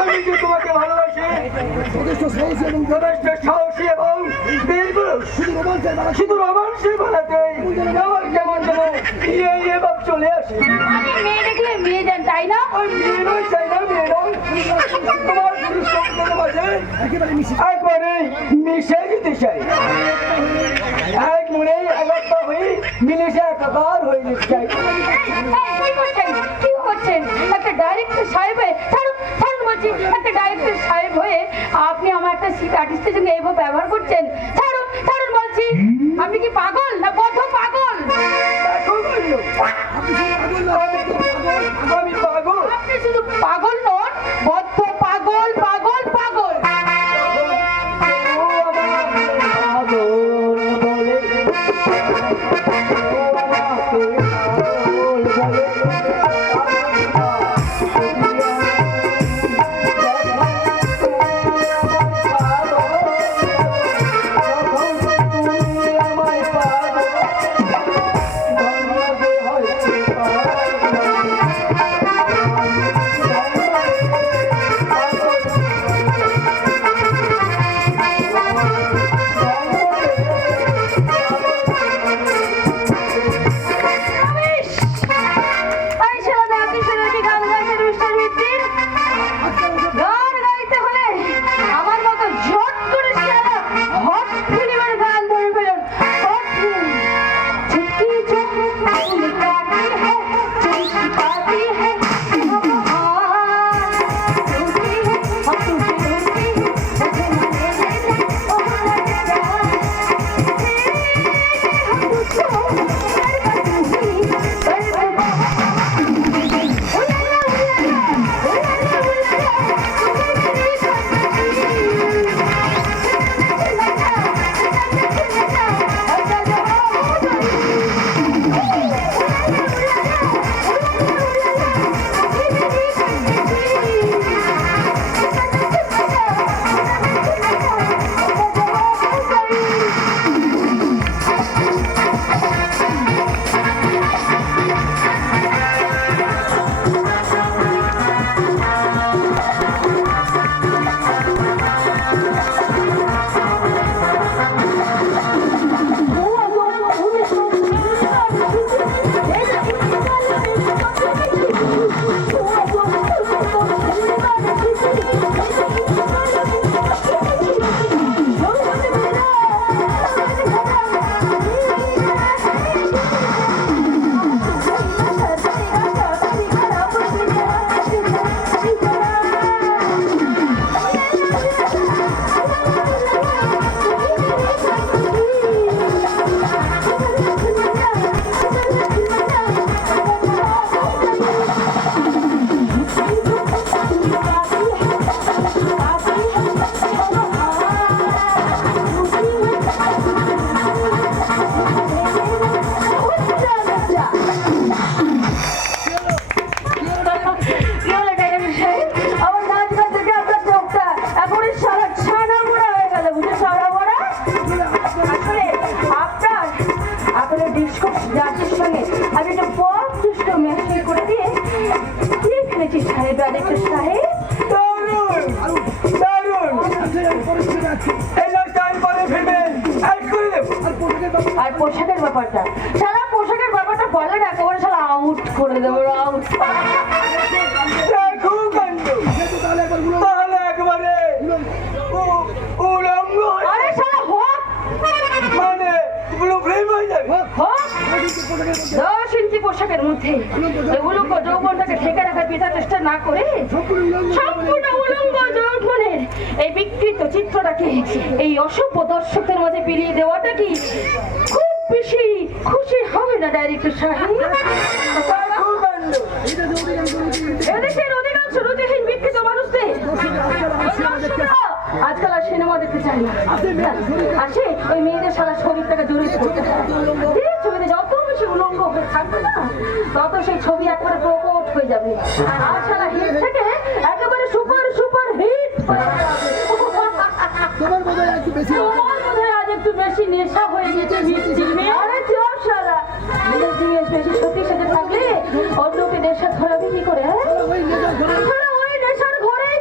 আমি যে তোমাকে ভালোবাসি, যথেষ্ট সাহসী এবং বীরপুরুষ, শুধু রোমান্সের বেলাতেই আমার কেমন যেন ইয়ে ভাব চলে আসে। মেয়ে দেখলে মেয়ে দেন, তাই না? মেয়ে নয়, চাই না, মেয়ে নয়, তোমার পুরুষ সম্পদের মাঝে একবারে মিশে যেতে চাই, এক মনে একাত্তা হয়ে মিলেছে একাকার হয়ে যেতে চাই। কি করছেন? একটা ডাইরেক্টর সাহেব হয়ে বলছি, একটা ডাইরেক্টর সাহেব হয়ে আপনি আমার একটা সিট আর্টিস্টের সঙ্গে এইভাবে ব্যবহার করছেন। ছাড়ুন ছাড়ুন বলছি। আপনি কি পাগল না বদ্ধ পাগল? আমি পাগল? আপনি শুধু পাগল নন, বদ্ধ পাগল, পাগল পাগল। আর পোশাকের ব্যাপারটা, শালা পোশাকের ব্যাপারটা বলে না, একেবারে শালা আউট করে দেবো, আউট। তাহলে একবারে উলঙ্গ, আরে শালা হোক, মানে ব্লুপ্রিন্ট হয়ে যাবে। হোক 10 ইঞ্চি পোশাকের মধ্যে উলঙ্গ যৌবনটাকে ঢেকে রাখার পিতা চেষ্টা না করে সম্পূর্ণ উলঙ্গ যৌবনের এই বিকৃত চিত্রটাকে এই অসভ্য দর্শকদের মাঝে বিলিয়ে দেওয়াটা কি খুব বেশি খুশি হবে না ডাইরেক্টর সাহেব? এদেশের অধিকাংশ রুচিহীন বিকৃত মানুষদের আজকাল আর সিনেমা দেখতে চাই না, আসে ওই মেয়েদের সারা শরীরটাকে জড়িত করতে চায়। ছবিতে যত বেশি উলঙ্গ হয়ে থাকবে না, তত সেই ছবি একবারে প্রকট হয়ে যাবে, আর সারা হিট থেকে একেবারে সুপার সুপার হিট। তোমার বোধহয় আজ একটু বেশি নেশা হয়ে গেছে। আরে চল সারা বেশি সত্যি সেজে থাকলে অন্যকে নেশা ধরাবে কি করে? ওই নেশার ঘরেই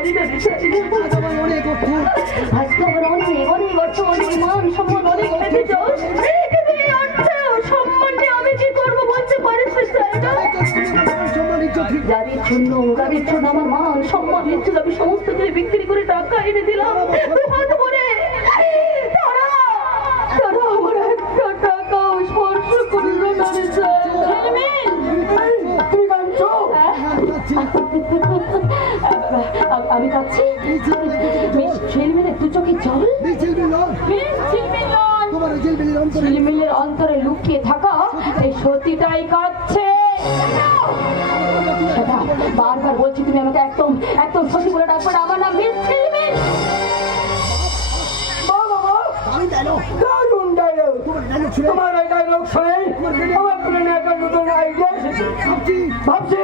পারি না রে সাইনা। আজ আমার অনেক অর্থ, আজকে আমার অনেক অনেক অর্থ, অনেক মান সম্মান অনেক পেতে চাস, কিন্তু এই অর্থ সম্মান নিয়ে আমি কি করবো বলতে পারিস না সাইনা? সম্মান ইজ্জত ঠিক যাদের জন্য আমার মান সম্মান ইজ্জত আমি সমস্ত কিছু বিক্রি করে টাকা এনে দিলাম, হাত ভরে তারা আমার একটা টাকাও স্পর্শ করলো না রে সাইনা। তুমি জানছো আমি কাচ্ছি ছেলেমেয়ের দু চোখে জল, মিছিল মিলন তোমার জেল বিলির অন্তরে ছেলেমেয়ের অন্তরে লুকিয়ে থাকা এই সতীটাই কাচ্ছে। সেটা বারবার বলছি, তুমি আমাকে একদম একদম সত্যি বলে ডাকবে না, আমার নাম মিস ছেলেমেয়ে। আমি জানো দারুণ ডায়লগ, তোমার ডায়লগ শুনে তোমার এই ডায়লগ শুনে আমার প্লেনে একটা নতুন আইডিয়া এসেছে। ভাবছি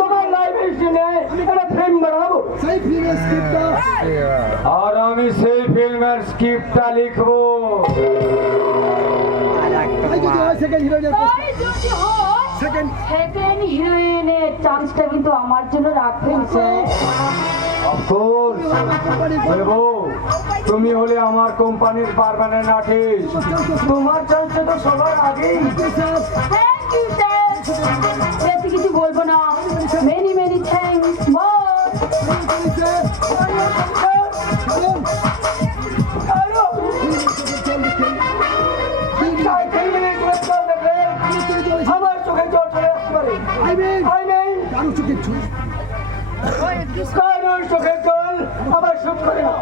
তোমার লাইভ শুনে একটা ফিল্ম বানাবো, সেই ফিল্মের স্ক্রিপ্টটা আর আমি সেই ফিল্মের স্ক্রিপ্টটা লিখবো। তাই যদি হয় সেকেন্ড হিরোইনের তাই যদি হয় সেকেন্ড সেকেন্ড হিরোইনের চান্সটা কিন্তু আমার জন্য রাখবেন স্যার। অফকোর্স দেবো, তুমি হলে আমার কোম্পানির পার্মানেন্ট আর্টিস্ট, তোমার চান্সে তো সবার আগেই। থ্যাংক ইউ স্যার, বেশি কিছু বলবো না, মেনি মেনি থ্যাংকস বস। আমার চোখে জল চলে আসতে পারে কারো চোখে ছুঁয়ে কারোর চোখের জল আবার শুট করে না।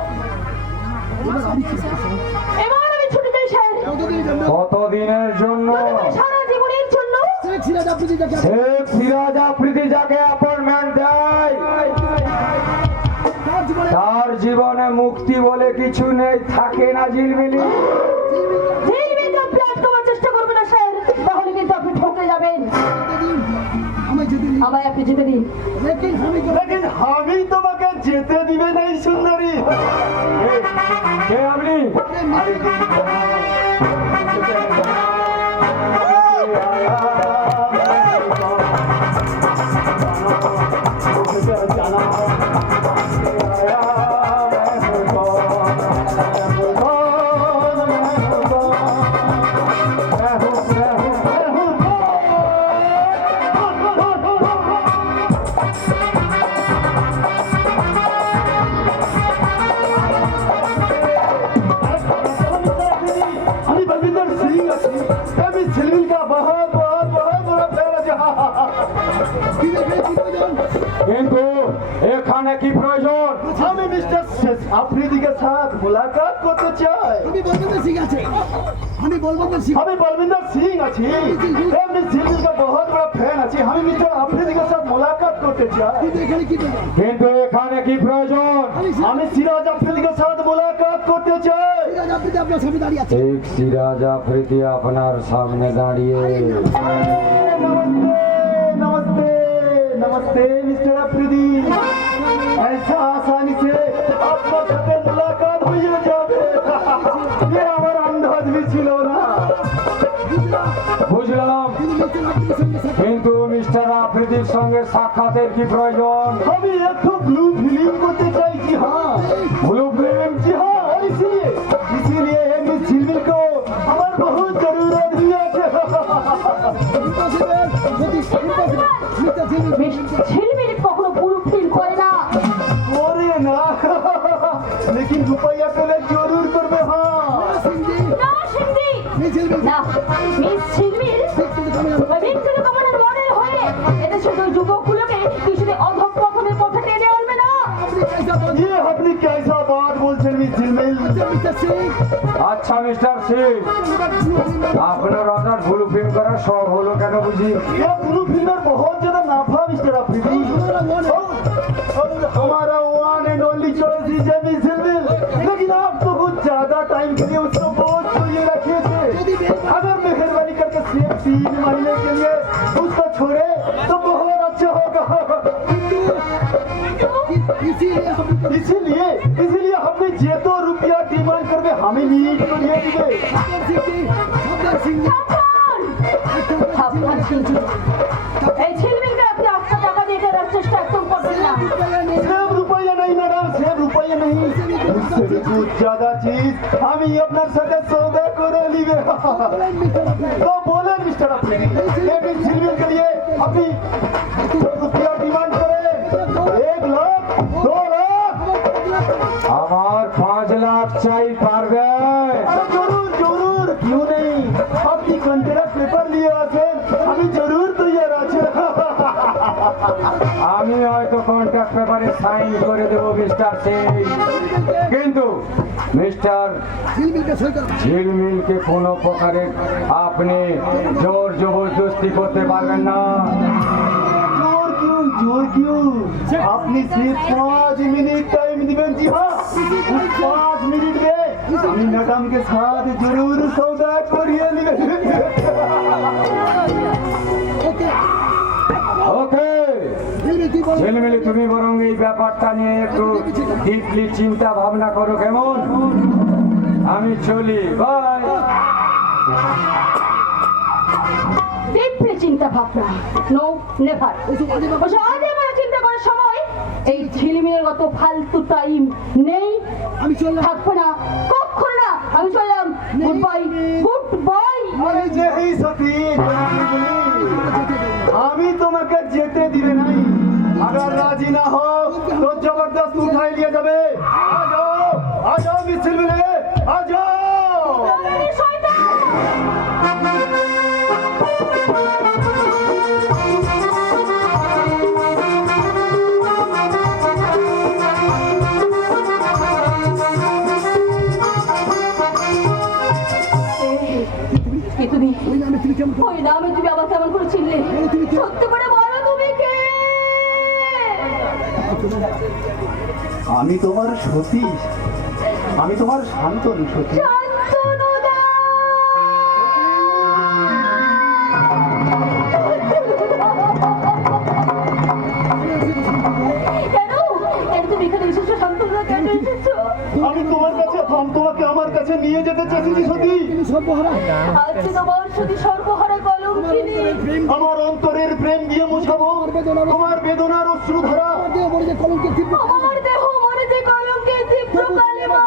এবার আমি ছুটি চাই স্যার, কতদিনের জন্য কতদিনের জন্য? সারা জীবনের জন্য। শেখ সিরাজ আফ্রিদি যাকে শেখ সিরাজ আফ্রিদি যাকে অ্যাপয়েন্টমেন্ট দেয় তার জীবনে তার জীবনে মুক্তি বলে কিছু নেই, থাকে না ঝিলমিলি। ঝিলমিলকে আপনি আটকাবার চেষ্টা করবেন না স্যার, তাহলে কিন্তু আপনি ঠকে যাবেন। আমায় যেতে দিন আমায় আপনি যেতে দিন। লেকিন আমি তোমাকে যেতে দিবে নাই সুন্দরী। কে আপনি? আমি বলবিন্দর সিং আছি, আমি ঝিলমিল का बहुत बहुत बहुत बड़ा फैन আছি। কিন্তু এখানে কি প্রয়োজন? আমি মিস্টার আফ্রিদিকে সাথ মুলাকাত করতে চাই। আমি বলবো সিং আছে আমি বলবো সিং আমি বলবিন্দর সিং আছি, আমি ঝিলমিল का बहुत बड़ा फैन আছি, আমি মিস্টার আফ্রিদিকে সাথ মুলাকাত করতে চাই। কিন্তু এখানে কি বলবো কিন্তু এখানে কি প্রয়োজন? আমি সিরাজ আফ্রিদিকে সাথ মুলাকাত করতে চাই। সিরাজ আফ্রিদি আপনার সামনে দাঁড়িয়ে আছে শেখ সিরাজ আফ্রিদি আপনার সামনে দাঁড়িয়ে। नमस्ते नमस्ते नमस्ते मिस्टर अफरीदी, ऐसा आसानी से आपका साथे मुलाकात हो जाবে ये আমার আন্দাজ भी ছিল না। বুঝলাম, কিন্তু মিস্টার আফ্রিদির সঙ্গে সাক্ষাতের কি প্রয়োজন? আমি একটু ব্লু ফিল্ম করতে চাইছি। हाँ ব্লু ফিল্ম? जी हाँ, और इसीलिए मिस झिलमिल को हमार बहुत जरूरत भी है। ঝিলমিল কখনো পুরো ফিল করে না। करे ना लेकिन रुपया पहले जरूर करबे। हाँ না সিন্ধি না, মিস ঝিলমিল ব্যক্তিগত কমানোর মডেল হয়ে এদেশের ওই যুবকগুলোকে কিছুতে অধঃপতনের পথে টেনে আনবে না। ये अपनी कैसा बात बोलছেন मिस झिलमिल। আচ্ছা মিস্টার সিং, আপনার হঠাৎ ব্লু ফিল্ম করার শখ হলো কেন বুঝি? ये ब्लू फिल्म बहुत ज्यादा नाफा मिस्टर अफरीदी, और हमारा one and only choice is miss झिलमिल। लेकिन आप तो कुछ ज्यादा टाइम के लिए उसको बहुत चाहिए रखे थे। अगर मेहरबानी करके सिर्फ 3 महीने के लिए उसको छोड़े तो बहुत अच्छा होगा। इसीलिए हमने जे तो रुपया डिमांड करके हमें नीट को দিয়ে দিবে। সাবধান সিন্ধি, এই ঝিলমিলকে আপনি 8 টাকা দিয়ে কেনার চেষ্টা একদম করবেন না। सिर्फ रुपया नहीं मेरा तेरी कुछ ज्यादा चीज আমি আপনার সাথে सौदा করে নিবে तो बोले मिस्टर अफरीदी एक झिलमिल के लिए अपनी रुपया डिमांड करे 1 लाख 2 लाख আমার 5 লাখ চাই, পারবে? अरे जरूर जरूर क्यों नहीं আপনি কন্ট্রাক্ট পেপার নিয়ে আসেন আমি জরুর তৈরি আছি আমি হয়তো কন্ট্রাক্ট পেপারে সাইন করে দেবো মিস্টার সিং, কিন্তু মিস্টার ঝিলমিলকে কোনো প্রকারে আপনি জোর জবরদস্তি করতে পারবেন না। जोर क्यों आपने सिर्फ 5 मिनट टाइम दिबेन जी हाँ उस 5 मिनट में আমি ম্যাডাম के साथ जरूर सौदा करिए लिबे ওকে ঝিলমিলি, তুমি বরং এই ব্যাপারটা নিয়ে একটু ডিপলি চিন্তা ভাবনা করো, কেমন? আমি চলি, বাই। দেখবে চিন্তা ভাবনা, নো নেভার। আজে মানে চিন্তা করার সময় এই ঝিলমিলের মতো ফালতু টাইম নেই, আমি চললাম। থাকবো না, কখনো না। আমি চললাম, গুড বাই, গুড বাই। আরে যেই সতী আমি তোমাকে যেতে দিবে নাই अगर राजी ना हो तो जबरदस्त उठाई लिया जाবে आ जाओ मिছিল मिले आ जाओ তুমি ওই নামে তুমি আবার কেমন করে চিনলে? সত্যি করে বলো তুমি কে? আমি তোমার সতী আমি তোমার শান্তনু সতী শান্তনুদা! কেন তুমি এখানে এসেছো? শান্তনুদা কেন এসেছো? আমি তোমার কাছে তোমাকে আমার কাছে নিয়ে যেতে চাইছি সতী আজকে তোমার শুধু সর্বহারা কলঙ্কিনী আমার অন্তরের প্রেম দিয়ে মুছাবো তোমার বেদনার অশ্রুধারা আমার দেহ মনে যে কলঙ্কের তীব্র কালিমা।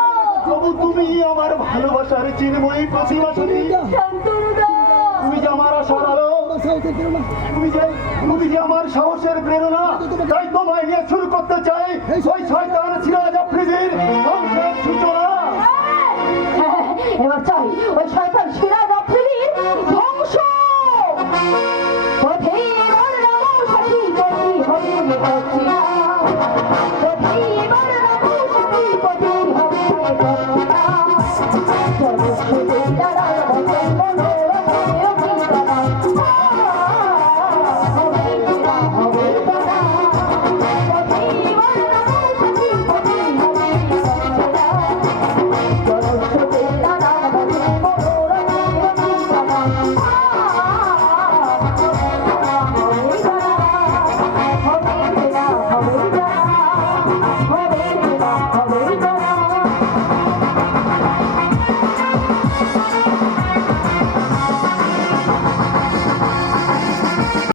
তবু তুমি আমার ভালোবাসার চিরময়ী প্রতিমা সতী শান্তনুদা! তুমি যে আমার আশার আলো তুমি যে আমার সাহসের প্রেরণা তাই তোমায় নিয়ে শুরু করতে চাই ওই শয়তান সিরাজ আফ্রিদির বংশের সূচনা এবার চাই ওই শয়তান সিরাজ আফ্রিদির ধ্বংস।